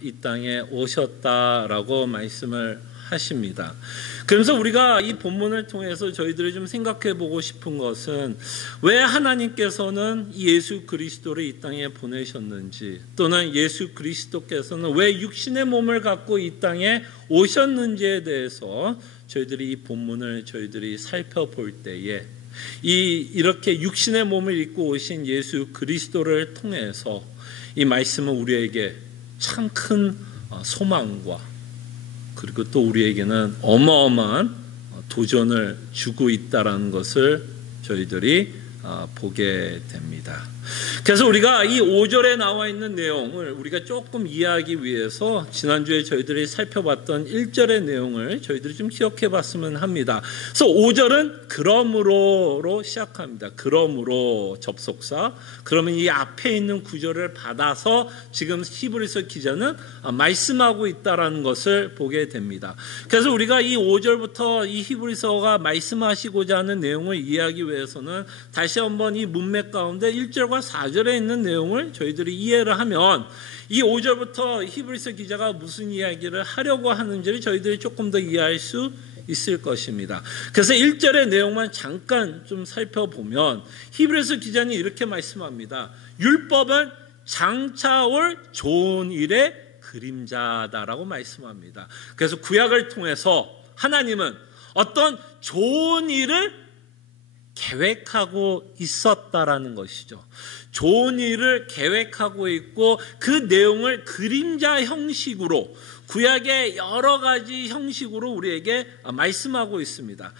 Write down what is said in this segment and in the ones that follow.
이 땅에 오셨다라고 말씀을 하십니다. 그래서 우리가 이 본문을 통해서 저희들이 좀 생각해 보고 싶은 것은 왜 하나님께서는 예수 그리스도를 이 땅에 보내셨는지, 또는 예수 그리스도께서는 왜 육신의 몸을 갖고 이 땅에 오셨는지에 대해서 저희들이 이 본문을 저희들이 살펴볼 때에 이렇게 육신의 몸을 입고 오신 예수 그리스도를 통해서 이 말씀은 우리에게 참 큰 소망과 그리고 또 우리에게는 어마어마한 도전을 주고 있다는 것을 저희들이 보게 됩니다. 그래서 우리가 이 5절에 나와 있는 내용을 우리가 조금 이해하기 위해서 지난주에 저희들이 살펴봤던 1절의 내용을 저희들이 좀 기억해 봤으면 합니다. 그래서 5절은 그러므로로 시작합니다. 그러므로 접속사. 그러면 이 앞에 있는 구절을 받아서 지금 히브리서 기자는 말씀하고 있다는 것을 보게 됩니다. 그래서 우리가 이 5절부터 이 히브리서가 말씀하시고자 하는 내용을 이해하기 위해서는 다시 한번 이 문맥 가운데 1절과 4절에 있는 내용을 저희들이 이해를 하면 이 5절부터 히브리서 기자가 무슨 이야기를 하려고 하는지를 저희들이 조금 더 이해할 수 있을 것입니다. 그래서 1절의 내용만 잠깐 좀 살펴보면 히브리서 기자는 이렇게 말씀합니다. 율법은 장차올 좋은 일의 그림자다라고 말씀합니다. 그래서 구약을 통해서 하나님은 어떤 좋은 일을 계획하고 있었다라는 것이죠. 좋은 일을 계획하고 있고 그 내용을 그림자 형식으로 구약의 여러 가지 형식으로 우리에게 말씀하고 있습니다.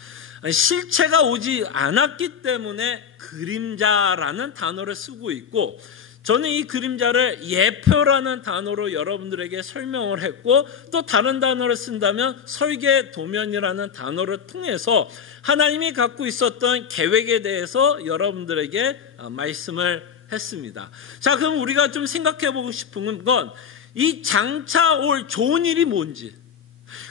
실체가 오지 않았기 때문에 그림자라는 단어를 쓰고 있고, 저는 이 그림자를 예표라는 단어로 여러분들에게 설명을 했고, 또 다른 단어를 쓴다면 설계도면이라는 단어를 통해서 하나님이 갖고 있었던 계획에 대해서 여러분들에게 말씀을 했습니다. 자, 그럼 우리가 좀 생각해 보고 싶은 건 이 장차 올 좋은 일이 뭔지,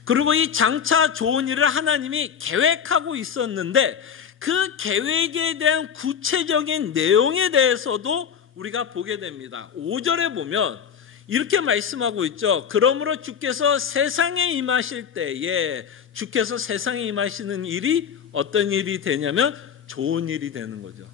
그리고 이 장차 좋은 일을 하나님이 계획하고 있었는데 그 계획에 대한 구체적인 내용에 대해서도 우리가 보게 됩니다. 5절에 보면 이렇게 말씀하고 있죠. 그러므로 주께서 세상에 임하실 때에, 주께서 세상에 임하시는 일이 어떤 일이 되냐면 좋은 일이 되는 거죠.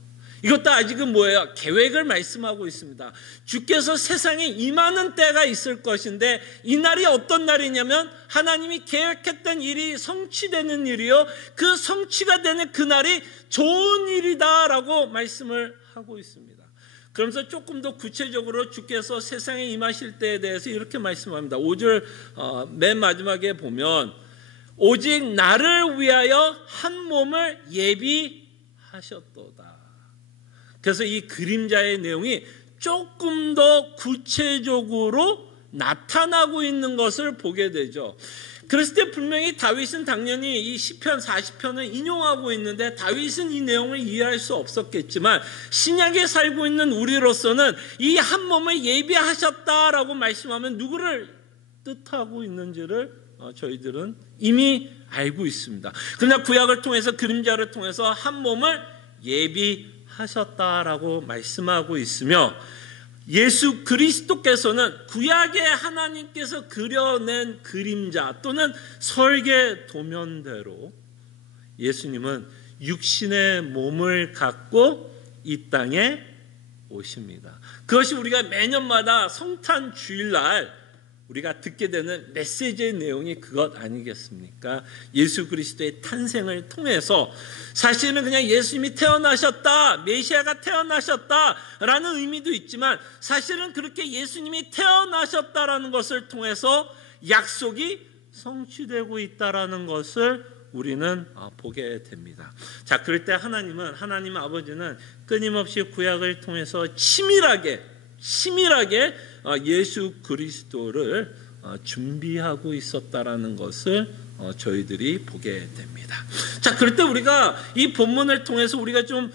이것도 아직은 뭐예요? 계획을 말씀하고 있습니다. 주께서 세상에 임하는 때가 있을 것인데 이 날이 어떤 날이냐면 하나님이 계획했던 일이 성취되는 일이요, 그 성취가 되는 그 날이 좋은 일이다라고 말씀을 하고 있습니다. 그러면서 조금 더 구체적으로 주께서 세상에 임하실 때에 대해서 이렇게 말씀합니다. 5절 맨 마지막에 보면 오직 나를 위하여 한 몸을 예비하셨도다. 그래서 이 그림자의 내용이 조금 더 구체적으로 나타나고 있는 것을 보게 되죠. 그랬을 때 분명히 다윗은 당연히 이 시편 40편을 인용하고 있는데 다윗은 이 내용을 이해할 수 없었겠지만 신약에 살고 있는 우리로서는 이 한 몸을 예비하셨다라고 말씀하면 누구를 뜻하고 있는지를 저희들은 이미 알고 있습니다. 그러나 구약을 통해서 그림자를 통해서 한 몸을 예비하셨다라고 말씀하고 있으며, 예수 그리스도께서는 구약의 하나님께서 그려낸 그림자 또는 설계 도면대로 예수님은 육신의 몸을 갖고 이 땅에 오십니다. 그것이 우리가 매년마다 성탄 주일날 우리가 듣게 되는 메시지의 내용이 그것 아니겠습니까? 예수 그리스도의 탄생을 통해서 사실은 그냥 예수님이 태어나셨다, 메시아가 태어나셨다라는 의미도 있지만 사실은 그렇게 예수님이 태어나셨다라는 것을 통해서 약속이 성취되고 있다라는 것을 우리는 보게 됩니다. 자, 그럴 때 하나님 아버지는 끊임없이 구약을 통해서 치밀하게 예수 그리스도를 준비하고 있었다라는 것을 저희들이 보게 됩니다. 자, 그럴 때 우리가 이 본문을 통해서 우리가 좀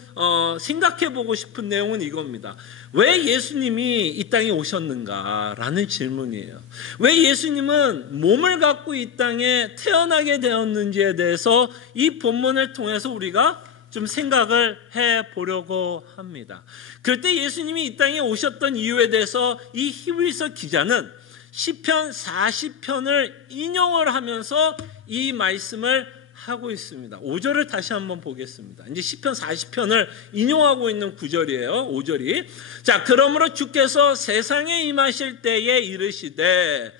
생각해 보고 싶은 내용은 이겁니다. 왜 예수님이 이 땅에 오셨는가라는 질문이에요. 왜 예수님은 몸을 갖고 이 땅에 태어나게 되었는지에 대해서 이 본문을 통해서 우리가 좀 생각을 해보려고 합니다. 그럴 때 예수님이 이 땅에 오셨던 이유에 대해서 이 히브리서 기자는 시편 40편을 인용을 하면서 이 말씀을 하고 있습니다. 5절을 다시 한번 보겠습니다. 이제 시편 40편을 인용하고 있는 구절이에요. 5절이. 자, 그러므로 주께서 세상에 임하실 때에 이르시되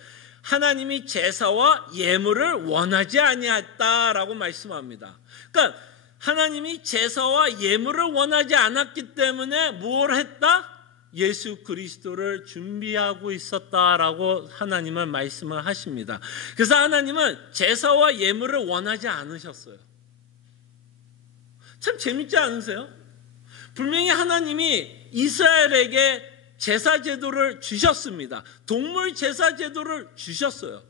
하나님이 제사와 예물을 원하지 아니했다라고 말씀합니다. 그러니까 하나님이 제사와 예물을 원하지 않았기 때문에 뭘 했다? 예수 그리스도를 준비하고 있었다라고 하나님은 말씀을 하십니다. 그래서 하나님은 제사와 예물을 원하지 않으셨어요. 참 재밌지 않으세요? 분명히 하나님이 이스라엘에게 제사 제도를 주셨습니다. 동물 제사 제도를 주셨어요.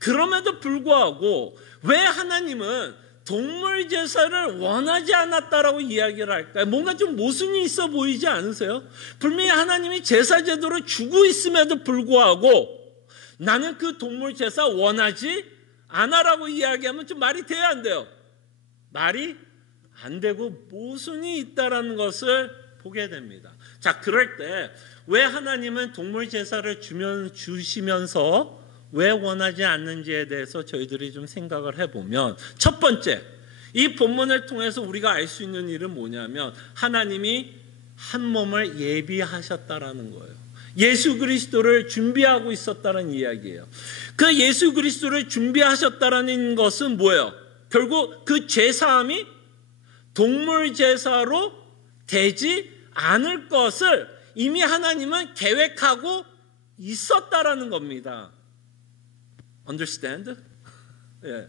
그럼에도 불구하고 왜 하나님은 동물 제사를 원하지 않았다라고 이야기를 할까요? 뭔가 좀 모순이 있어 보이지 않으세요? 분명히 하나님이 제사 제도를 주고 있음에도 불구하고 나는 그 동물 제사 원하지 않아라고 이야기하면 좀 말이 돼야 안 돼요? 말이 안 되고 모순이 있다라는 것을 보게 됩니다. 자, 그럴 때 왜 하나님은 동물 제사를 주시면서 왜 원하지 않는지에 대해서 저희들이 좀 생각을 해보면, 첫 번째, 이 본문을 통해서 우리가 알 수 있는 일은 뭐냐면 하나님이 한 몸을 예비하셨다라는 거예요. 예수 그리스도를 준비하고 있었다는 이야기예요. 그 예수 그리스도를 준비하셨다라는 것은 뭐예요? 결국 그 제사함이 동물 제사로 되지 않을 것을 이미 하나님은 계획하고 있었다라는 겁니다. Understand? 예.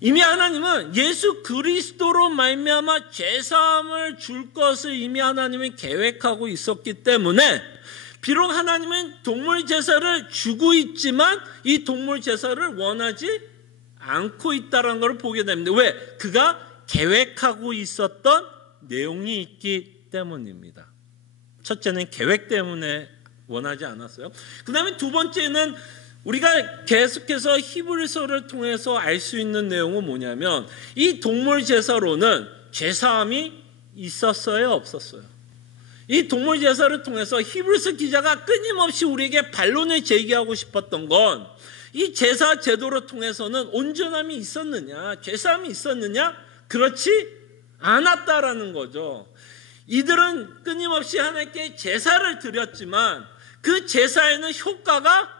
이미 하나님은 예수 그리스도로 말미암아 제사함을 줄 것을 이미 하나님은 계획하고 있었기 때문에 비록 하나님은 동물 제사를 주고 있지만 이 동물 제사를 원하지 않고 있다는 것을 보게 됩니다. 왜? 그가 계획하고 있었던 내용이 있기 때문입니다. 첫째는 계획 때문에 원하지 않았어요. 그 다음에 두 번째는 우리가 계속해서 히브리서를 통해서 알 수 있는 내용은 뭐냐면 이 동물 제사로는 제사함이 있었어요, 없었어요? 이 동물 제사를 통해서 히브리서 기자가 끊임없이 우리에게 반론을 제기하고 싶었던 건 이 제사 제도를 통해서는 온전함이 있었느냐, 제사함이 있었느냐? 그렇지 않았다라는 거죠. 이들은 끊임없이 하나님께 제사를 드렸지만 그 제사에는 효과가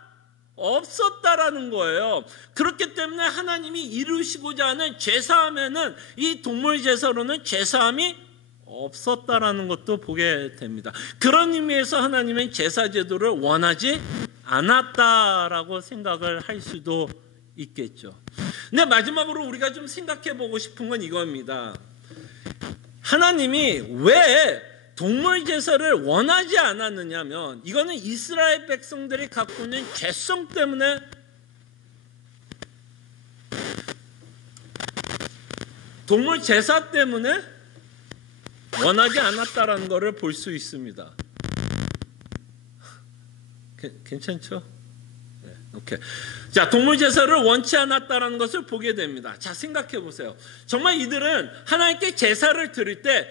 없었다라는 거예요. 그렇기 때문에 하나님이 이루시고자 하는 제사함에는 이 동물 제사로는 제사함이 없었다라는 것도 보게 됩니다. 그런 의미에서 하나님은 제사 제도를 원하지 않았다라고 생각을 할 수도 있겠죠. 근데 마지막으로 우리가 좀 생각해 보고 싶은 건 이겁니다. 하나님이 왜 동물 제사를 원하지 않았느냐면 이거는 이스라엘 백성들이 갖고 있는 죄성 때문에 동물 제사 때문에 원하지 않았다라는 것을 볼 수 있습니다. 괜찮죠? 네, 오케이. 자, 동물 제사를 원치 않았다라는 것을 보게 됩니다. 자, 생각해 보세요. 정말 이들은 하나님께 제사를 드릴 때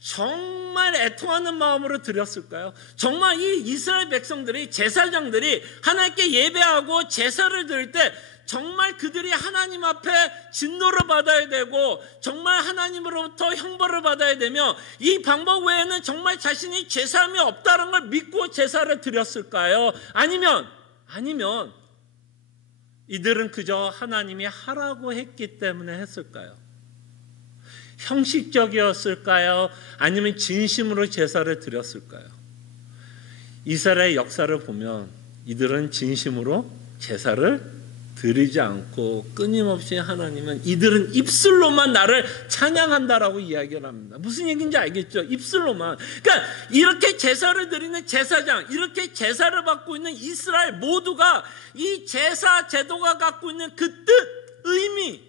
정말 애통하는 마음으로 드렸을까요? 정말 이 이스라엘 백성들이, 제사장들이 하나님께 예배하고 제사를 드릴 때 정말 그들이 하나님 앞에 진노를 받아야 되고 정말 하나님으로부터 형벌을 받아야 되며 이 방법 외에는 정말 자신이 제사함이 없다는 걸 믿고 제사를 드렸을까요? 아니면 이들은 그저 하나님이 하라고 했기 때문에 했을까요? 형식적이었을까요? 아니면 진심으로 제사를 드렸을까요? 이스라엘의 역사를 보면 이들은 진심으로 제사를 드리지 않고 끊임없이 하나님은 이들은 입술로만 나를 찬양한다라고 이야기를 합니다. 무슨 얘기인지 알겠죠? 입술로만. 그러니까 이렇게 제사를 드리는 제사장, 이렇게 제사를 받고 있는 이스라엘 모두가 이 제사 제도가 갖고 있는 그 뜻, 의미,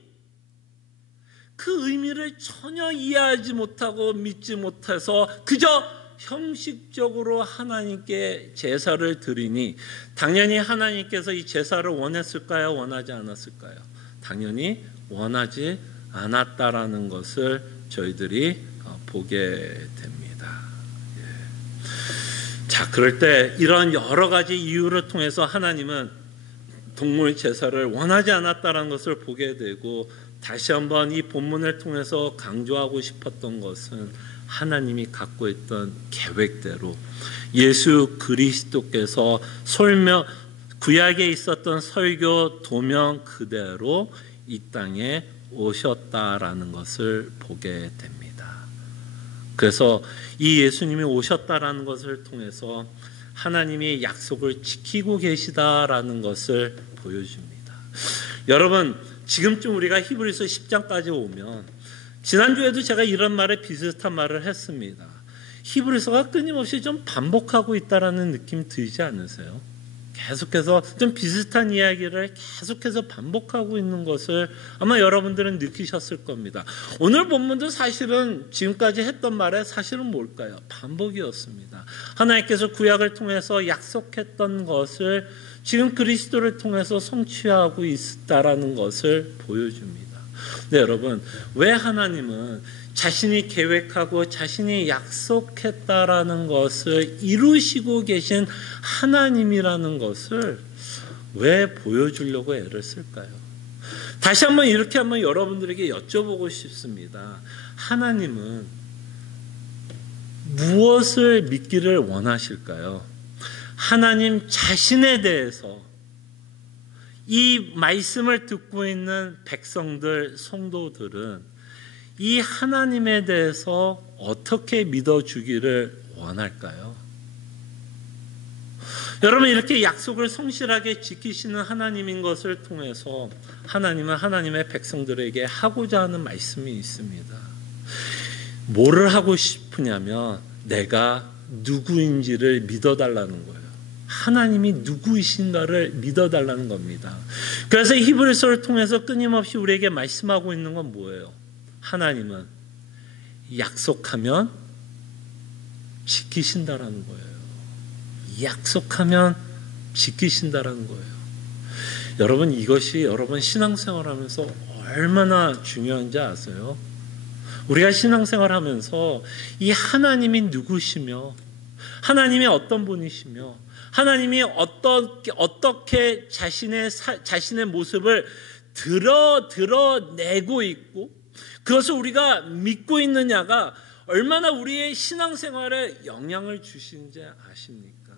그 의미를 전혀 이해하지 못하고 믿지 못해서 그저 형식적으로 하나님께 제사를 드리니 당연히 하나님께서 이 제사를 원했을까요? 원하지 않았을까요? 당연히 원하지 않았다라는 것을 저희들이 보게 됩니다. 자, 그럴 때 이런 여러 가지 이유를 통해서 하나님은 동물 제사를 원하지 않았다는 것을 보게 되고, 다시 한번 이 본문을 통해서 강조하고 싶었던 것은 하나님이 갖고 있던 계획대로 예수 그리스도께서 구약에 있었던 설교 도명 그대로 이 땅에 오셨다라는 것을 보게 됩니다. 그래서 이 예수님이 오셨다라는 것을 통해서 하나님이 약속을 지키고 계시다라는 것을 보여줍니다. 여러분, 지금쯤 우리가 히브리서 10장까지 오면, 지난주에도 제가 이런 말에 비슷한 말을 했습니다. 히브리서가 끊임없이 좀 반복하고 있다라는 느낌 들지 않으세요? 계속해서 좀 비슷한 이야기를 계속해서 반복하고 있는 것을 아마 여러분들은 느끼셨을 겁니다. 오늘 본문도 사실은 지금까지 했던 말에 사실은 뭘까요? 반복이었습니다. 하나님께서 구약을 통해서 약속했던 것을 지금 그리스도를 통해서 성취하고 있다라는 것을 보여줍니다. 네, 여러분, 왜 하나님은 자신이 계획하고 자신이 약속했다라는 것을 이루시고 계신 하나님이라는 것을 왜 보여주려고 애를 쓸까요? 다시 한번 이렇게 한번 여러분들에게 여쭤보고 싶습니다. 하나님은 무엇을 믿기를 원하실까요? 하나님 자신에 대해서 이 말씀을 듣고 있는 백성들, 성도들은 이 하나님에 대해서 어떻게 믿어주기를 원할까요? 여러분, 이렇게 약속을 성실하게 지키시는 하나님인 것을 통해서 하나님은 하나님의 백성들에게 하고자 하는 말씀이 있습니다. 뭐를 하고 싶으냐면 내가 누구인지를 믿어달라는 거예요. 하나님이 누구이신가를 믿어달라는 겁니다. 그래서 히브리서를 통해서 끊임없이 우리에게 말씀하고 있는 건 뭐예요? 하나님은 약속하면 지키신다라는 거예요. 약속하면 지키신다라는 거예요. 여러분, 이것이 여러분 신앙생활하면서 얼마나 중요한지 아세요? 우리가 신앙생활하면서 이 하나님이 누구시며 하나님이 어떤 분이시며 하나님이 어떻게 자신의 모습을 드러내고 있고 그것을 우리가 믿고 있느냐가 얼마나 우리의 신앙생활에 영향을 주시는지 아십니까?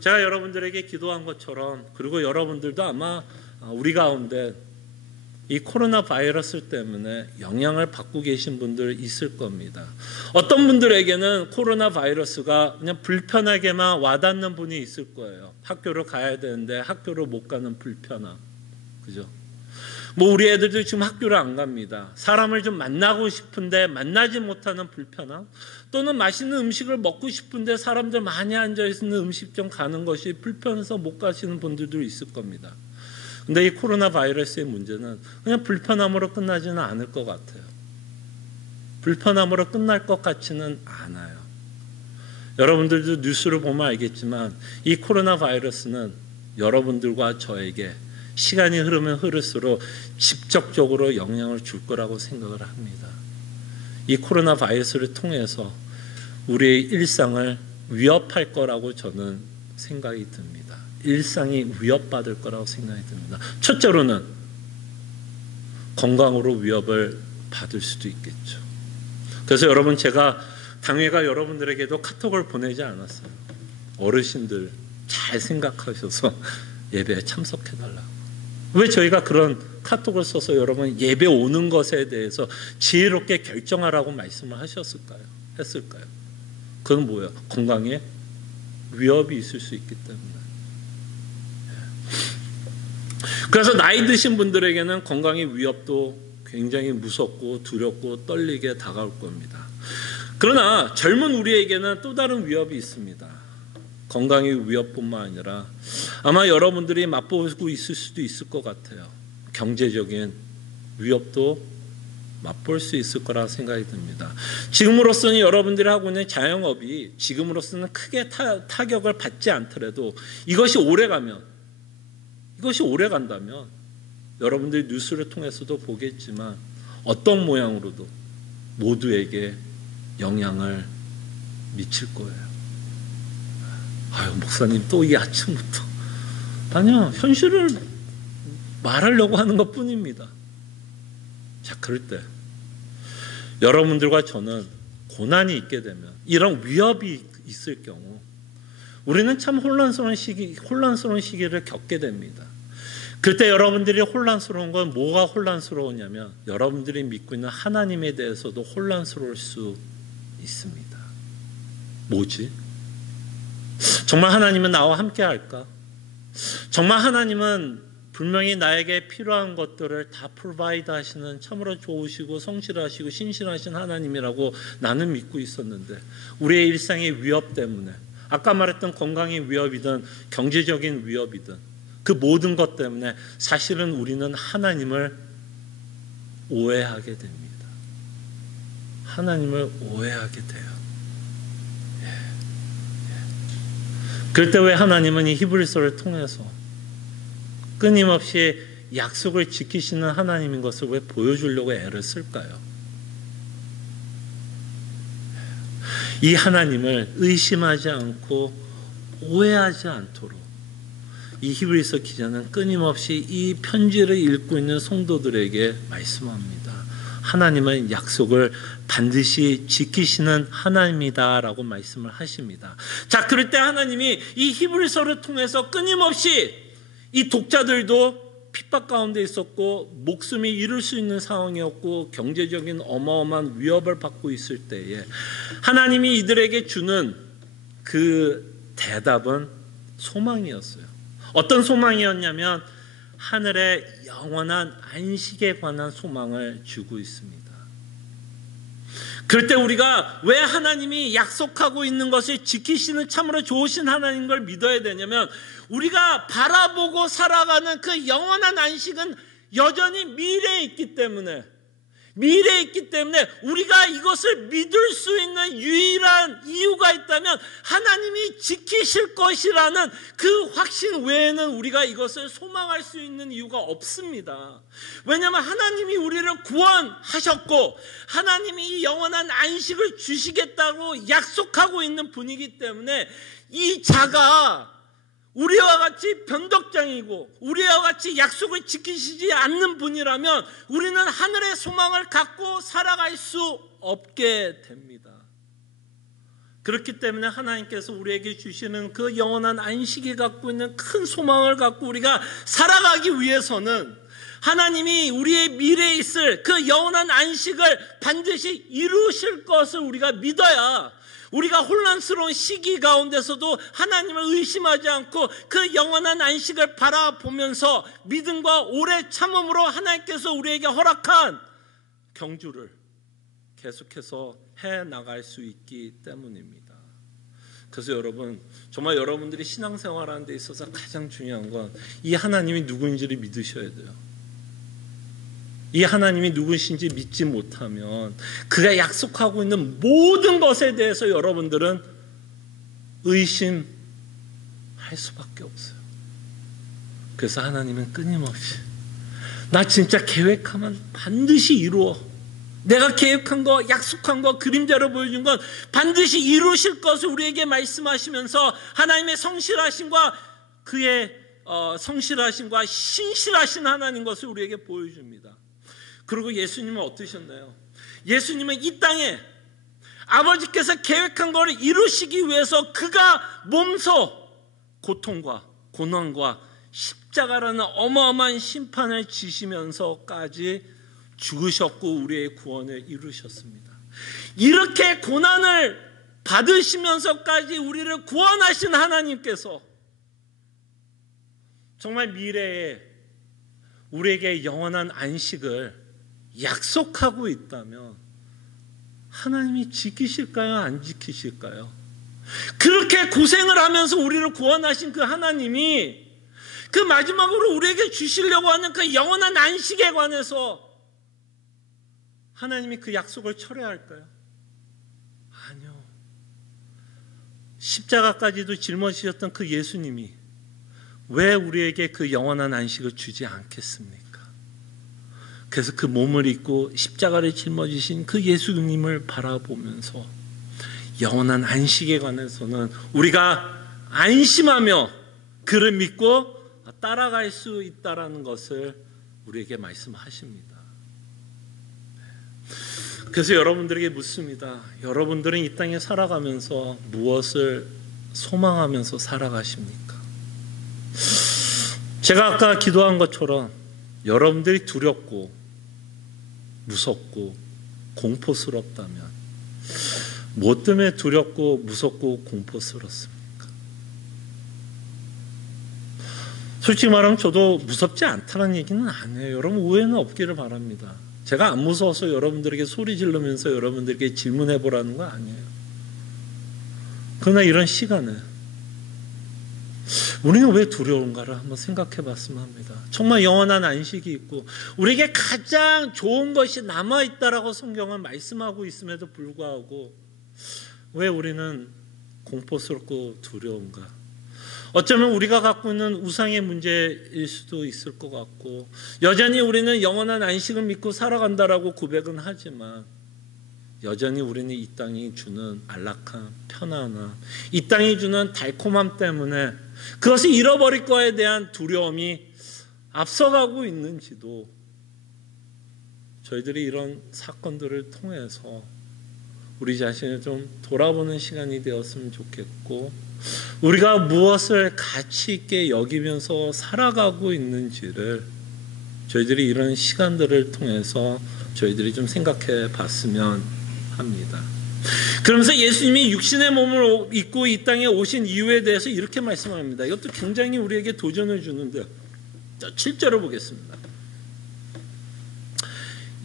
제가 여러분들에게 기도한 것처럼, 그리고 여러분들도 아마 우리 가운데 이 코로나 바이러스 때문에 영향을 받고 계신 분들 있을 겁니다. 어떤 분들에게는 코로나 바이러스가 그냥 불편하게만 와닿는 분이 있을 거예요. 학교를 가야 되는데 학교를 못 가는 불편함. 그죠? 우리 애들도 지금 학교를 안 갑니다. 사람을 좀 만나고 싶은데 만나지 못하는 불편함, 또는 맛있는 음식을 먹고 싶은데 사람들 많이 앉아있는 음식점 가는 것이 불편해서 못 가시는 분들도 있을 겁니다. 근데 이 코로나 바이러스의 문제는 그냥 불편함으로 끝나지는 않을 것 같아요. 불편함으로 끝날 것 같지는 않아요. 여러분들도 뉴스를 보면 알겠지만 이 코로나 바이러스는 여러분들과 저에게 시간이 흐르면 흐를수록 직접적으로 영향을 줄 거라고 생각을 합니다. 이 코로나 바이러스를 통해서 우리의 일상을 위협할 거라고 저는 생각이 듭니다. 일상이 위협받을 거라고 생각이 듭니다. 첫째로는 건강으로 위협을 받을 수도 있겠죠. 그래서 여러분, 제가 당회가 여러분들에게도 카톡을 보내지 않았어요. 어르신들 잘 생각하셔서 예배에 참석해달라고. 왜 저희가 그런 카톡을 써서 여러분 예배 오는 것에 대해서 지혜롭게 결정하라고 말씀을 했을까요? 그건 뭐예요? 건강에 위협이 있을 수 있기 때문에. 그래서 나이 드신 분들에게는 건강의 위협도 굉장히 무섭고 두렵고 떨리게 다가올 겁니다. 그러나 젊은 우리에게는 또 다른 위협이 있습니다. 건강의 위협뿐만 아니라 아마 여러분들이 맛보고 있을 수도 있을 것 같아요. 경제적인 위협도 맛볼 수 있을 거라 생각이 듭니다. 지금으로서는 여러분들이 하고 있는 자영업이 지금으로서는 크게 타격을 받지 않더라도 이것이 오래 간다면 여러분들이 뉴스를 통해서도 보겠지만 어떤 모양으로도 모두에게 영향을 미칠 거예요. 아유, 목사님 또 이 아침부터. 아니요, 현실을 말하려고 하는 것 뿐입니다. 자, 그럴 때 여러분들과 저는 고난이 있게 되면, 이런 위협이 있을 경우 우리는 참 혼란스러운 시기를 겪게 됩니다. 그때 여러분들이 혼란스러운 건 뭐가 혼란스러우냐면, 여러분들이 믿고 있는 하나님에 대해서도 혼란스러울 수 있습니다. 뭐지? 정말 하나님은 나와 함께 할까? 정말 하나님은 분명히 나에게 필요한 것들을 다 프로바이드 하시는 참으로 좋으시고 성실하시고 신실하신 하나님이라고 나는 믿고 있었는데, 우리의 일상의 위협 때문에, 아까 말했던 건강의 위협이든 경제적인 위협이든 그 모든 것 때문에 사실은 우리는 하나님을 오해하게 됩니다. 하나님을 오해하게 돼요. 그럴 때 왜 하나님은 이 히브리서를 통해서 끊임없이 약속을 지키시는 하나님인 것을 왜 보여주려고 애를 쓸까요? 이 하나님을 의심하지 않고 오해하지 않도록 이 히브리서 기자는 끊임없이 이 편지를 읽고 있는 성도들에게 말씀합니다. 하나님은 약속을 반드시 지키시는 하나님이다라고 말씀을 하십니다. 자, 그럴 때 하나님이 이 히브리서를 통해서 끊임없이 이 독자들도 핍박 가운데 있었고 목숨이 잃을 수 있는 상황이었고 경제적인 어마어마한 위협을 받고 있을 때에 하나님이 이들에게 주는 그 대답은 소망이었어요. 어떤 소망이었냐면 하늘의 영원한 안식에 관한 소망을 주고 있습니다. 그럴 때 우리가 왜 하나님이 약속하고 있는 것을 지키시는 참으로 좋으신 하나님인 걸 믿어야 되냐면, 우리가 바라보고 살아가는 그 영원한 안식은 여전히 미래에 있기 때문에, 우리가 이것을 믿을 수 있는 유일한 이유가 있다면 하나님이 지키실 것이라는 그 확신 외에는 우리가 이것을 소망할 수 있는 이유가 없습니다. 왜냐하면 하나님이 우리를 구원하셨고 하나님이 이 영원한 안식을 주시겠다고 약속하고 있는 분이기 때문에, 이 자가 우리와 같이 변덕장이고 우리와 같이 약속을 지키시지 않는 분이라면 우리는 하늘의 소망을 갖고 살아갈 수 없게 됩니다. 그렇기 때문에 하나님께서 우리에게 주시는 그 영원한 안식이 갖고 있는 큰 소망을 갖고 우리가 살아가기 위해서는 하나님이 우리의 미래에 있을 그 영원한 안식을 반드시 이루실 것을 우리가 믿어야, 우리가 혼란스러운 시기 가운데서도 하나님을 의심하지 않고 그 영원한 안식을 바라보면서 믿음과 오래 참음으로 하나님께서 우리에게 허락한 경주를 계속해서 해나갈 수 있기 때문입니다. 그래서 여러분, 정말 여러분들이 신앙생활하는 데 있어서 가장 중요한 건 이 하나님이 누구인지를 믿으셔야 돼요. 이 하나님이 누구신지 믿지 못하면 그가 약속하고 있는 모든 것에 대해서 여러분들은 의심할 수밖에 없어요. 그래서 하나님은 끊임없이 나 진짜 계획하면 반드시 이루어, 내가 계획한 거, 약속한 거, 그림자로 보여준 건 반드시 이루실 것을 우리에게 말씀하시면서 하나님의 성실하심과 그의 성실하심과 신실하신 하나님 것을 우리에게 보여줍니다. 그리고 예수님은 어떠셨나요? 예수님은 이 땅에 아버지께서 계획한 것을 이루시기 위해서 그가 몸소 고통과 고난과 십자가라는 어마어마한 심판을 지시면서까지 죽으셨고 우리의 구원을 이루셨습니다. 이렇게 고난을 받으시면서까지 우리를 구원하신 하나님께서 정말 미래에 우리에게 영원한 안식을 약속하고 있다면 하나님이 지키실까요? 안 지키실까요? 그렇게 고생을 하면서 우리를 구원하신 그 하나님이 그 마지막으로 우리에게 주시려고 하는 그 영원한 안식에 관해서 하나님이 그 약속을 철회할까요? 아니요. 십자가까지도 짊어지셨던 그 예수님이 왜 우리에게 그 영원한 안식을 주지 않겠습니까? 그래서 그 몸을 입고 십자가를 짊어지신 그 예수님을 바라보면서 영원한 안식에 관해서는 우리가 안심하며 그를 믿고 따라갈 수 있다라는 것을 우리에게 말씀하십니다. 그래서 여러분들에게 묻습니다. 여러분들은 이 땅에 살아가면서 무엇을 소망하면서 살아가십니까? 제가 아까 기도한 것처럼 여러분들이 두렵고 무섭고 공포스럽다면 무엇 때문에 두렵고 무섭고 공포스럽습니까? 솔직히 말하면 저도 무섭지 않다는 얘기는 아니에요. 여러분 오해는 없기를 바랍니다. 제가 안 무서워서 여러분들에게 소리 지르면서 여러분들에게 질문해 보라는 거 아니에요. 그러나 이런 시간에 우리는 왜 두려운가를 한번 생각해 봤으면 합니다. 정말 영원한 안식이 있고 우리에게 가장 좋은 것이 남아있다라고 성경은 말씀하고 있음에도 불구하고 왜 우리는 공포스럽고 두려운가? 어쩌면 우리가 갖고 있는 우상의 문제일 수도 있을 것 같고 여전히 우리는 영원한 안식을 믿고 살아간다라고 고백은 하지만 여전히 우리는 이 땅이 주는 안락함, 편안함, 이 땅이 주는 달콤함 때문에 그것을 잃어버릴 거에 대한 두려움이 앞서가고 있는지도 저희들이 이런 사건들을 통해서 우리 자신을 좀 돌아보는 시간이 되었으면 좋겠고 우리가 무엇을 가치 있게 여기면서 살아가고 있는지를 저희들이 이런 시간들을 통해서 저희들이 좀 생각해 봤으면 합니다. 그러면서 예수님이 육신의 몸을 입고 이 땅에 오신 이유에 대해서 이렇게 말씀합니다. 이것도 굉장히 우리에게 도전을 주는데 7절을 보겠습니다.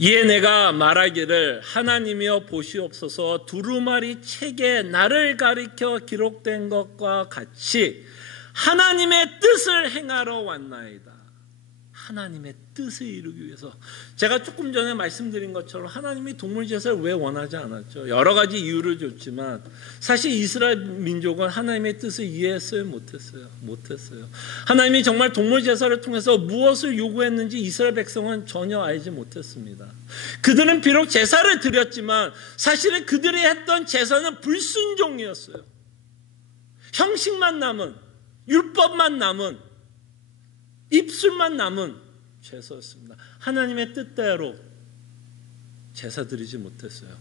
이에 내가 말하기를 하나님이여 보시옵소서 두루마리 책에 나를 가리켜 기록된 것과 같이 하나님의 뜻을 행하러 왔나이다. 하나님의 뜻을 이루기 위해서 제가 조금 전에 말씀드린 것처럼 하나님이 동물 제사를 왜 원하지 않았죠? 여러 가지 이유를 줬지만 사실 이스라엘 민족은 하나님의 뜻을 이해했어요? 못했어요. 하나님이 정말 동물 제사를 통해서 무엇을 요구했는지 이스라엘 백성은 전혀 알지 못했습니다. 그들은 비록 제사를 드렸지만 사실은 그들이 했던 제사는 불순종이었어요. 형식만 남은, 율법만 남은, 입술만 남은 제사였습니다. 하나님의 뜻대로 제사 드리지 못했어요.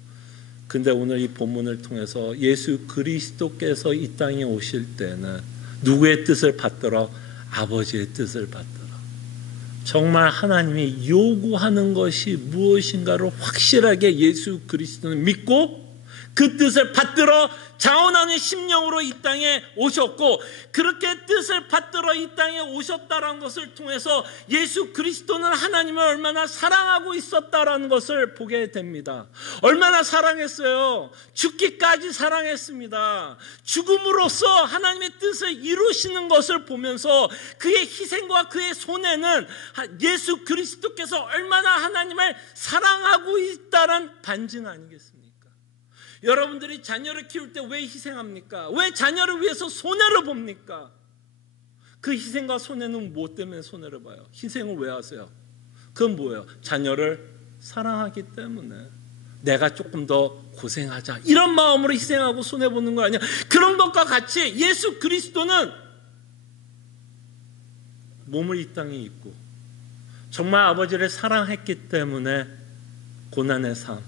근데 오늘 이 본문을 통해서 예수 그리스도께서 이 땅에 오실 때는 누구의 뜻을 받더라? 아버지의 뜻을 받더라. 정말 하나님이 요구하는 것이 무엇인가를 확실하게 예수 그리스도는 믿고 그 뜻을 받들어 자원하는 심령으로 이 땅에 오셨고 그렇게 뜻을 받들어 이 땅에 오셨다는 것을 통해서 예수 그리스도는 하나님을 얼마나 사랑하고 있었다라는 것을 보게 됩니다. 얼마나 사랑했어요. 죽기까지 사랑했습니다. 죽음으로써 하나님의 뜻을 이루시는 것을 보면서 그의 희생과 그의 손에는 예수 그리스도께서 얼마나 하나님을 사랑하고 있다는 반증 아니겠습니까? 여러분들이 자녀를 키울 때 왜 희생합니까? 왜 자녀를 위해서 손해를 봅니까? 그 희생과 손해는 무엇 때문에 손해를 봐요? 희생을 왜 하세요? 그건 뭐예요? 자녀를 사랑하기 때문에 내가 조금 더 고생하자 이런 마음으로 희생하고 손해보는 거 아니야? 그런 것과 같이 예수 그리스도는 몸을 이 땅에 입고 정말 아버지를 사랑했기 때문에 고난의 삶,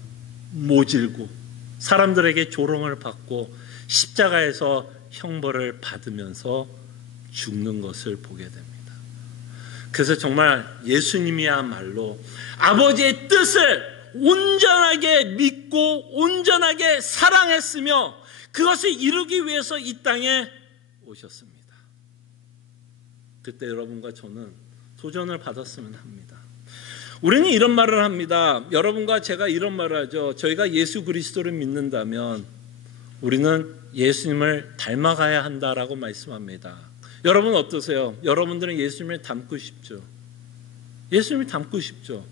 모질고 사람들에게 조롱을 받고 십자가에서 형벌을 받으면서 죽는 것을 보게 됩니다. 그래서 정말 예수님이야말로 아버지의 뜻을 온전하게 믿고 온전하게 사랑했으며 그것을 이루기 위해서 이 땅에 오셨습니다. 그때 여러분과 저는 도전을 받았으면 합니다. 우리는 이런 말을 합니다. 여러분과 제가 이런 말을 하죠. 저희가 예수 그리스도를 믿는다면 우리는 예수님을 닮아가야 한다라고 말씀합니다. 여러분 어떠세요? 여러분들은 예수님을 닮고 싶죠? 예수님을 닮고 싶죠?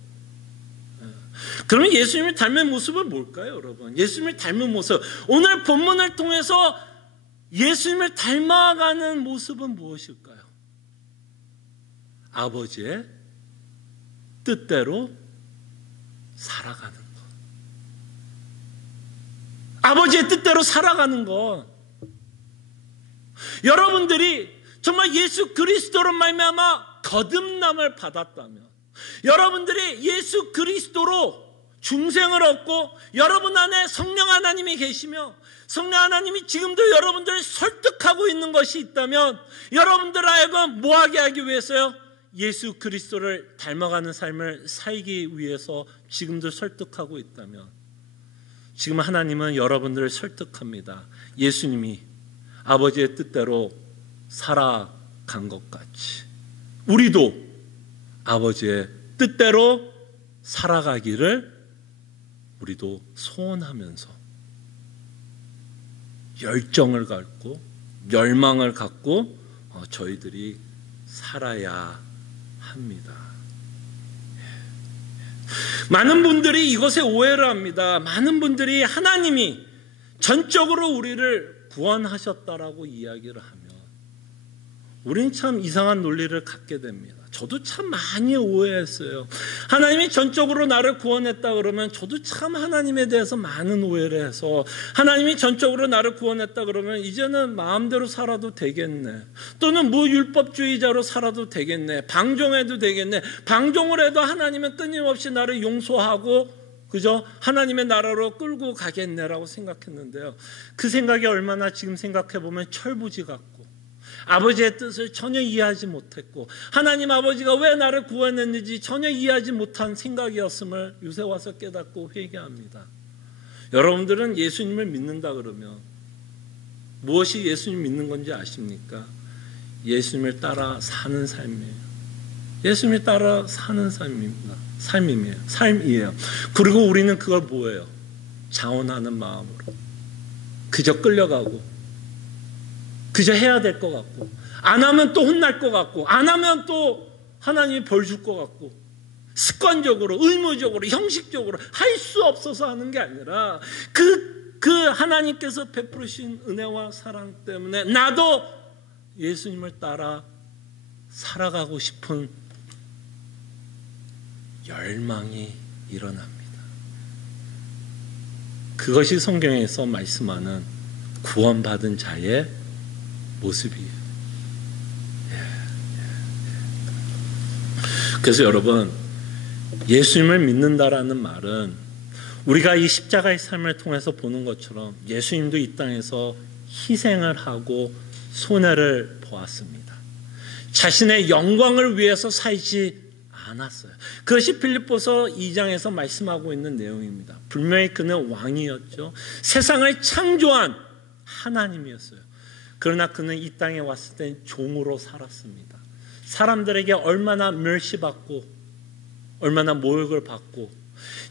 그러면 예수님을 닮은 모습은 뭘까요, 여러분? 예수님을 닮은 모습. 오늘 본문을 통해서 예수님을 닮아가는 모습은 무엇일까요? 아버지의 뜻대로 살아가는 것. 아버지의 뜻대로 살아가는 것. 여러분들이 정말 예수 그리스도로 말미암아 거듭남을 받았다면, 여러분들이 예수 그리스도로 중생을 얻고 여러분 안에 성령 하나님이 계시며 성령 하나님이 지금도 여러분들을 설득하고 있는 것이 있다면, 여러분들 하여금 뭐하게 하기 위해서요? 예수 그리스도를 닮아가는 삶을 살기 위해서 지금도 설득하고 있다면, 지금 하나님은 여러분들을 설득합니다. 예수님이 아버지의 뜻대로 살아간 것 같이 우리도 아버지의 뜻대로 살아가기를 우리도 소원하면서 열정을 갖고 열망을 갖고 저희들이 살아야 합니다. 많은 분들이 이것에 오해를 합니다. 많은 분들이 하나님이 전적으로 우리를 구원하셨다라고 이야기를 하면 우리는 참 이상한 논리를 갖게 됩니다. 저도 참 많이 오해했어요. 하나님이 전적으로 나를 구원했다 그러면 저도 참 하나님에 대해서 많은 오해를 해서, 하나님이 전적으로 나를 구원했다 그러면 이제는 마음대로 살아도 되겠네, 또는 무율법주의자로 살아도 되겠네, 방종해도 되겠네, 방종을 해도 하나님은 끊임없이 나를 용서하고 그저 하나님의 나라로 끌고 가겠네라고 생각했는데요, 그 생각이 얼마나 지금 생각해보면 철부지 같고 아버지의 뜻을 전혀 이해하지 못했고 하나님 아버지가 왜 나를 구원했는지 전혀 이해하지 못한 생각이었음을 요새 와서 깨닫고 회개합니다. 여러분들은 예수님을 믿는다 그러면 무엇이 예수님 믿는 건지 아십니까? 예수님을 따라 사는 삶이에요. 예수님을 따라 사는 삶입니다. 삶이에요. 그리고 우리는 그걸 뭐예요? 자원하는 마음으로 그저 끌려가고 그저 해야 될 것 같고, 안 하면 또 혼날 것 같고, 안 하면 또 하나님이 벌 줄 것 같고, 습관적으로, 의무적으로, 형식적으로 할 수 없어서 하는 게 아니라 그 하나님께서 베푸신 은혜와 사랑 때문에 나도 예수님을 따라 살아가고 싶은 열망이 일어납니다. 그것이 성경에서 말씀하는 구원받은 자의 모습이에요. 그래서 여러분, 예수님을 믿는다라는 말은 우리가 이 십자가의 삶을 통해서 보는 것처럼 예수님도 이 땅에서 희생을 하고 손해를 보았습니다. 자신의 영광을 위해서 살지 않았어요. 그것이 빌립보서 2장에서 말씀하고 있는 내용입니다. 분명히 그는 왕이었죠. 세상을 창조한 하나님이었어요. 그러나 그는 이 땅에 왔을 땐 종으로 살았습니다. 사람들에게 얼마나 멸시받고 얼마나 모욕을 받고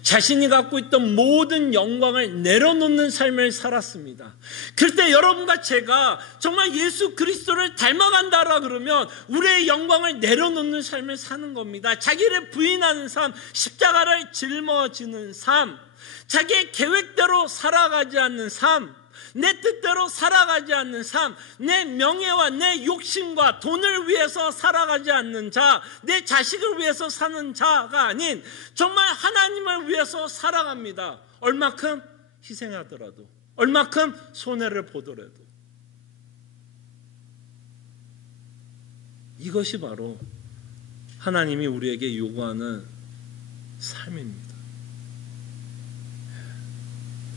자신이 갖고 있던 모든 영광을 내려놓는 삶을 살았습니다. 그럴 때 여러분과 제가 정말 예수 그리스도를 닮아간다라 그러면 우리의 영광을 내려놓는 삶을 사는 겁니다. 자기를 부인하는 삶, 십자가를 짊어지는 삶, 자기의 계획대로 살아가지 않는 삶, 내 뜻대로 살아가지 않는 삶, 내 명예와 내 욕심과 돈을 위해서 살아가지 않는 자, 내 자식을 위해서 사는 자가 아닌 정말 하나님을 위해서 살아갑니다. 얼마큼 희생하더라도, 얼마큼 손해를 보더라도. 이것이 바로 하나님이 우리에게 요구하는 삶입니다.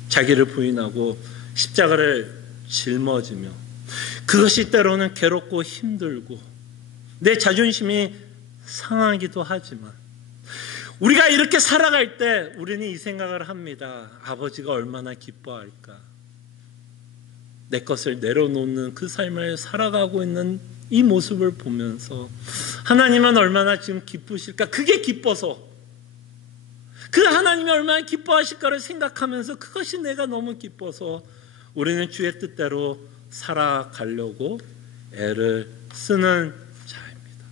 자기를 부인하고 십자가를 짊어지며, 그것이 때로는 괴롭고 힘들고 내 자존심이 상하기도 하지만 우리가 이렇게 살아갈 때 우리는 이 생각을 합니다. 아버지가 얼마나 기뻐할까. 내 것을 내려놓는 그 삶을 살아가고 있는 이 모습을 보면서 하나님은 얼마나 지금 기쁘실까. 그게 기뻐서, 그 하나님이 얼마나 기뻐하실까를 생각하면서 그것이 내가 너무 기뻐서 우리는 주의 뜻대로 살아가려고 애를 쓰는 자입니다.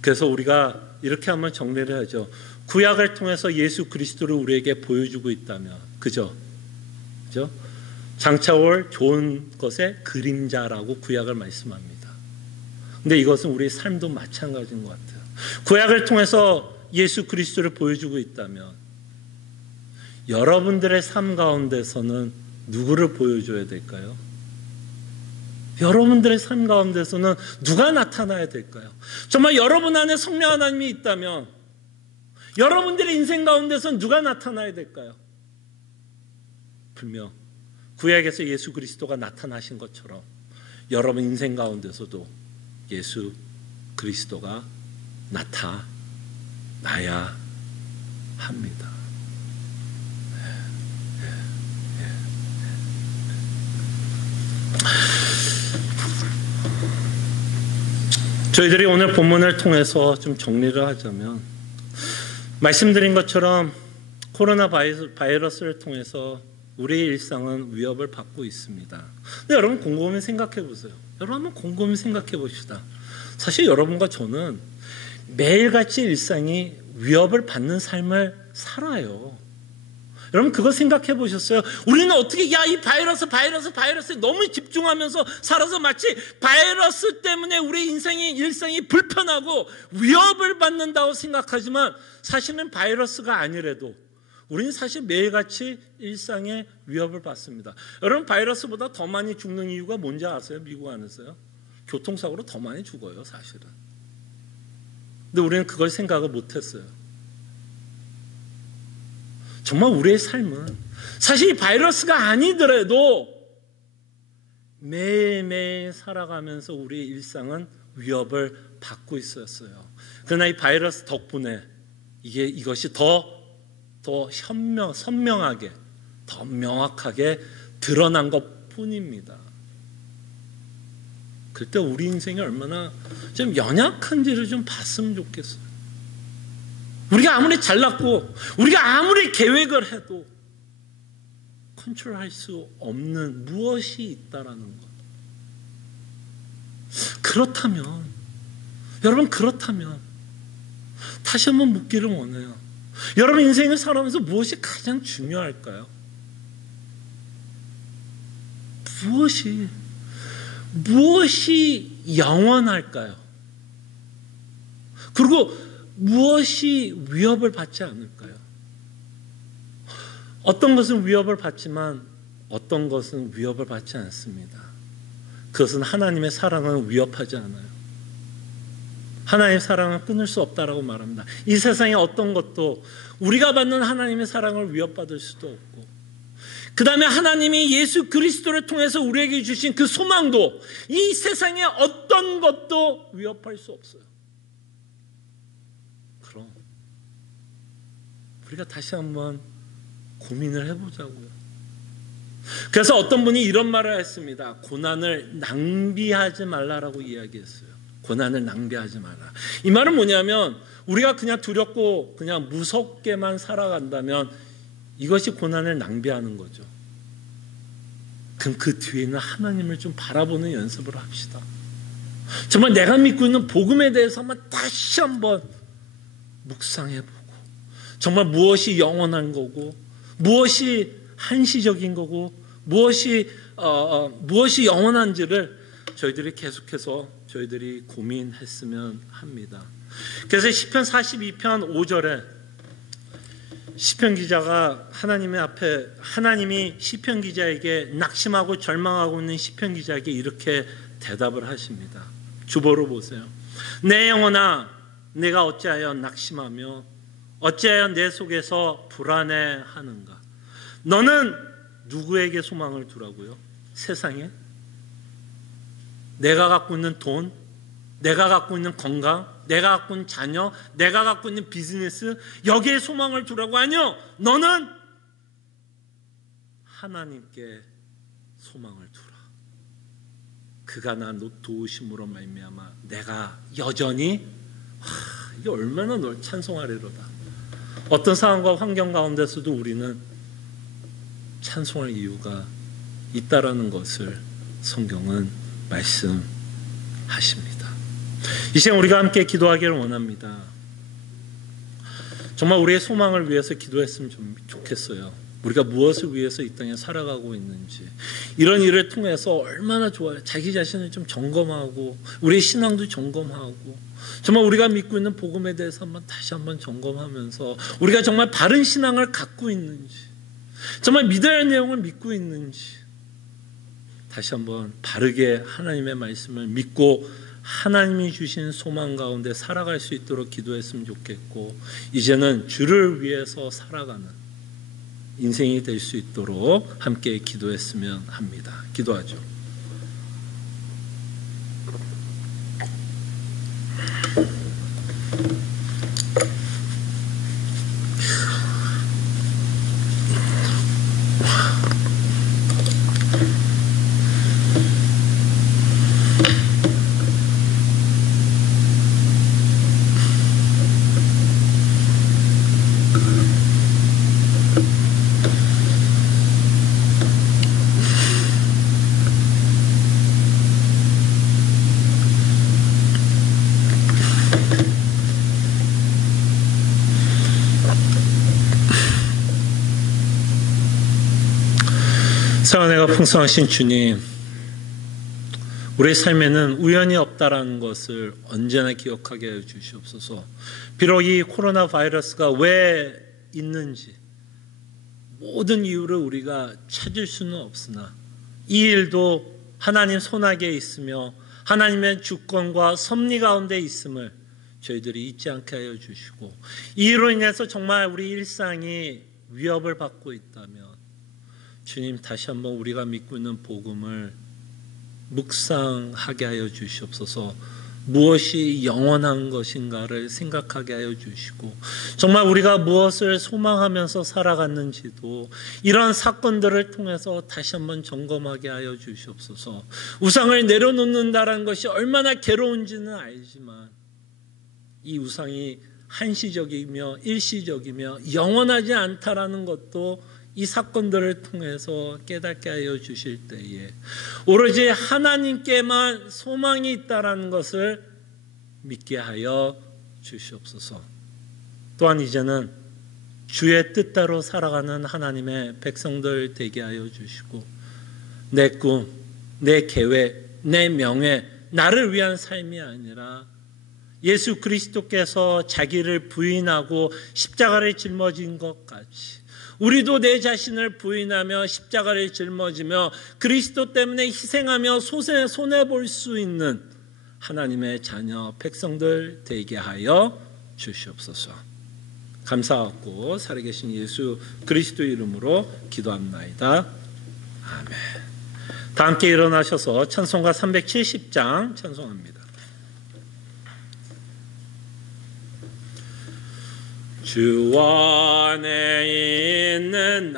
그래서 우리가 이렇게 한번 정리를 하죠. 구약을 통해서 예수 그리스도를 우리에게 보여주고 있다면, 그죠? 장차 올 좋은 것의 그림자라고 구약을 말씀합니다. 근데 이것은 우리의 삶도 마찬가지인 것 같아요. 구약을 통해서 예수 그리스도를 보여주고 있다면 여러분들의 삶 가운데서는 누구를 보여줘야 될까요? 여러분들의 삶 가운데서는 누가 나타나야 될까요? 정말 여러분 안에 성령 하나님이 있다면 여러분들의 인생 가운데서는 누가 나타나야 될까요? 분명 구약에서 예수 그리스도가 나타나신 것처럼 여러분 인생 가운데서도 예수 그리스도가 나타나야 합니다. 저희들이 오늘 본문을 통해서 좀 정리를 하자면, 말씀드린 것처럼 코로나 바이러스를 통해서 우리의 일상은 위협을 받고 있습니다. 근데 여러분 곰곰이 생각해 보세요. 여러분 한번 곰곰이 생각해 봅시다. 사실 여러분과 저는 매일같이 일상이 위협을 받는 삶을 살아요. 여러분 그거 생각해 보셨어요? 우리는 어떻게 이 바이러스에 너무 집중하면서 살아서 마치 바이러스 때문에 우리 일상이 불편하고 위협을 받는다고 생각하지만, 사실은 바이러스가 아니래도 우리는 사실 매일같이 일상에 위협을 받습니다. 여러분 바이러스보다 더 많이 죽는 이유가 뭔지 아세요? 미국 안에서요? 교통사고로 더 많이 죽어요, 사실은. 근데 우리는 그걸 생각을 못했어요. 정말 우리의 삶은 사실 바이러스가 아니더라도 매일매일 살아가면서 우리의 일상은 위협을 받고 있었어요. 그러나 이 바이러스 덕분에 이것이 더 선명하게, 더 명확하게 드러난 것 뿐입니다. 그때 우리 인생이 얼마나 좀 연약한지를 좀 봤으면 좋겠어요. 우리가 아무리 잘났고 우리가 아무리 계획을 해도 컨트롤할 수 없는 무엇이 있다라는 것. 그렇다면 다시 한번 묻기를 원해요. 여러분 인생을 살아가면서 무엇이 가장 중요할까요? 무엇이 영원할까요? 그리고 무엇이 위협을 받지 않을까요? 어떤 것은 위협을 받지만 어떤 것은 위협을 받지 않습니다. 그것은 하나님의 사랑은 위협하지 않아요. 하나님의 사랑은 끊을 수 없다라고 말합니다. 이 세상의 어떤 것도 우리가 받는 하나님의 사랑을 위협받을 수도 없고, 그 다음에 하나님이 예수 그리스도를 통해서 우리에게 주신 그 소망도 이 세상의 어떤 것도 위협할 수 없어요. 그럼 우리가 다시 한번 고민을 해보자고요. 그래서 어떤 분이 이런 말을 했습니다. 고난을 낭비하지 말라라고 이야기했어요. 고난을 낭비하지 마라. 이 말은 뭐냐면, 우리가 그냥 두렵고 그냥 무섭게만 살아간다면 이것이 고난을 낭비하는 거죠. 그럼 그 뒤에는 하나님을 좀 바라보는 연습을 합시다. 정말 내가 믿고 있는 복음에 대해서 다시 한번 묵상해보고, 정말 무엇이 영원한 거고 무엇이 한시적인 거고 무엇이 영원한지를 저희들이 계속해서 고민했으면 합니다. 그래서 시편 42편 5절에 시편 기자가 하나님이 시편 기자에게 낙심하고 절망하고 있는 시편 기자에게 이렇게 대답을 하십니다. 주보로 보세요. 내 영혼아, 내가 어찌하여 낙심하며 어찌하여 내 속에서 불안해하는가? 너는 누구에게 소망을 두라고요? 세상에? 내가 갖고 있는 돈, 내가 갖고 있는 건강, 내가 갖고 있는 자녀, 내가 갖고 있는 비즈니스, 여기에 소망을 두라고? 아니요. 너는 하나님께 소망을 두라. 그가 나 도우심으로 말미암아 내가 여전히 이게 얼마나 널 찬송하리로다. 어떤 상황과 환경 가운데서도 우리는 찬송할 이유가 있다라는 것을 성경은 말씀하십니다. 이 시간 우리가 함께 기도하기를 원합니다. 정말 우리의 소망을 위해서 기도했으면 좀 좋겠어요. 우리가 무엇을 위해서 이 땅에 살아가고 있는지, 이런 일을 통해서 얼마나 좋아요. 자기 자신을 좀 점검하고 우리의 신앙도 점검하고, 정말 우리가 믿고 있는 복음에 대해서 다시 한번 점검하면서 우리가 정말 바른 신앙을 갖고 있는지, 정말 믿어야 할 내용을 믿고 있는지 다시 한번 바르게 하나님의 말씀을 믿고 하나님이 주신 소망 가운데 살아갈 수 있도록 기도했으면 좋겠고, 이제는 주를 위해서 살아가는 인생이 될 수 있도록 함께 기도했으면 합니다. 기도하죠. 사랑과 풍성하신 주님, 우리의 삶에는 우연이 없다라는 것을 언제나 기억하게 해 주시옵소서. 비록 이 코로나 바이러스가 왜 있는지 모든 이유를 우리가 찾을 수는 없으나 이 일도 하나님 손아귀에 있으며 하나님의 주권과 섭리 가운데 있음을 저희들이 잊지 않게 하여 주시고, 이로 인해서 정말 우리 일상이 위협을 받고 있다면 주님, 다시 한번 우리가 믿고 있는 복음을 묵상하게 하여 주시옵소서. 무엇이 영원한 것인가를 생각하게 하여 주시고, 정말 우리가 무엇을 소망하면서 살아갔는지도 이런 사건들을 통해서 다시 한번 점검하게 하여 주시옵소서. 우상을 내려놓는다는 것이 얼마나 괴로운지는 알지만 이 우상이 한시적이며 일시적이며 영원하지 않다라는 것도 이 사건들을 통해서 깨닫게 하여 주실 때에 오로지 하나님께만 소망이 있다라는 것을 믿게 하여 주시옵소서. 또한 이제는 주의 뜻대로 살아가는 하나님의 백성들 되게 하여 주시고, 내 꿈, 내 계획, 내 명예, 나를 위한 삶이 아니라 예수 그리스도께서 자기를 부인하고 십자가를 짊어진 것 같이 우리도 내 자신을 부인하며 십자가를 짊어지며 그리스도 때문에 희생하며 손해볼 수 있는 하나님의 자녀 백성들 되게 하여 주시옵소서. 감사하고 살아계신 예수 그리스도 이름으로 기도합나이다. 아멘. 다 함께 일어나셔서 찬송가 370장 찬송합니다. 주 안에 있는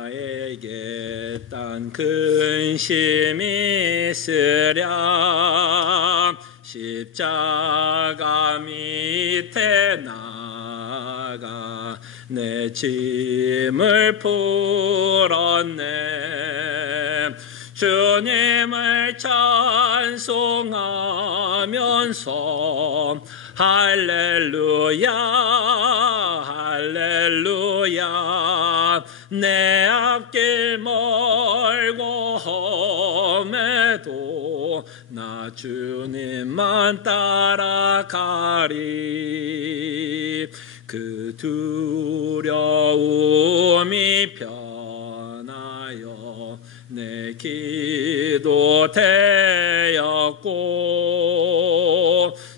나에게 딴 근심이 있으랴 십자가 밑에 나가 내 짐을 풀었네. 주님을 찬송하면서 할렐루야 할렐루야 내 앞길 멀고 험해도 나 주님만 따라가리. 그 두려움이 변하여 내 기도 되었고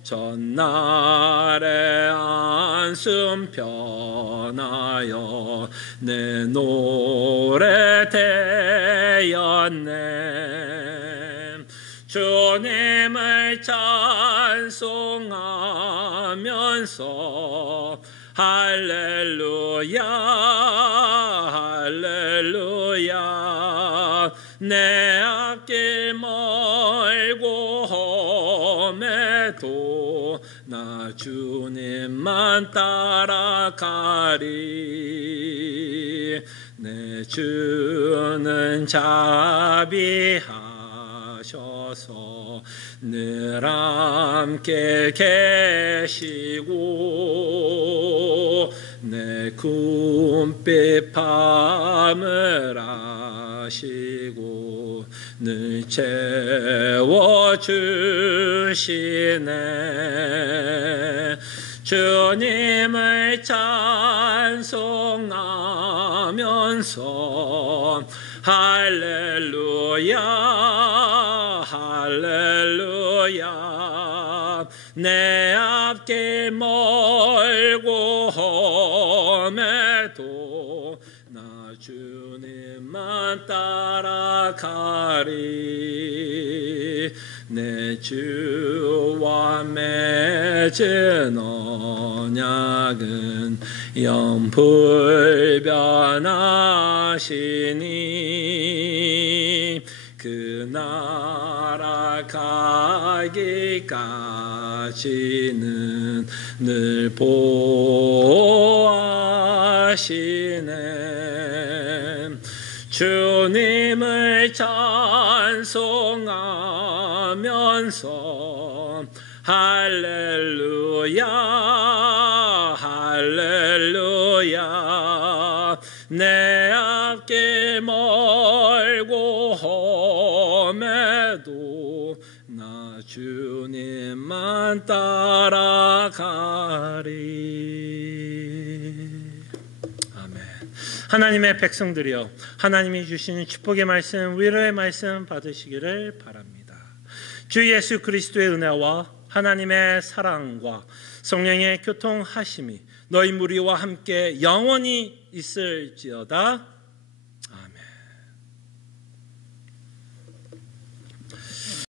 전날의 안숨 변하여 내 노래 되었네. 주님을 찬송하면서 할렐루야 할렐루야 내 앞길 멀고 험해도 나 주님만 따라가리. 내 주는 자비하셔서 늘 함께 계시고 내 궁핍 밤을 아시고 늘 채워주시네. 주님을 찬송하면서 할렐루야 할렐루야 내 앞길 멀고 험해도 나 주님만 따라가리 내 주와 맺은 언약은 영불변하시니 그 나라 가기까지는 늘 보호하시네 주님을 찬송하면서 할렐루야 할렐루야 내 앞길 멀고 험해도 나 주님만 따라가리. 아멘. 하나님의 백성들이여 하나님이 주시는 축복의 말씀 위로의 말씀 받으시기를 바랍니다. 주 예수 그리스도의 은혜와 하나님의 사랑과 성령의 교통하심이 너희 무리와 함께 영원히 있을지어다.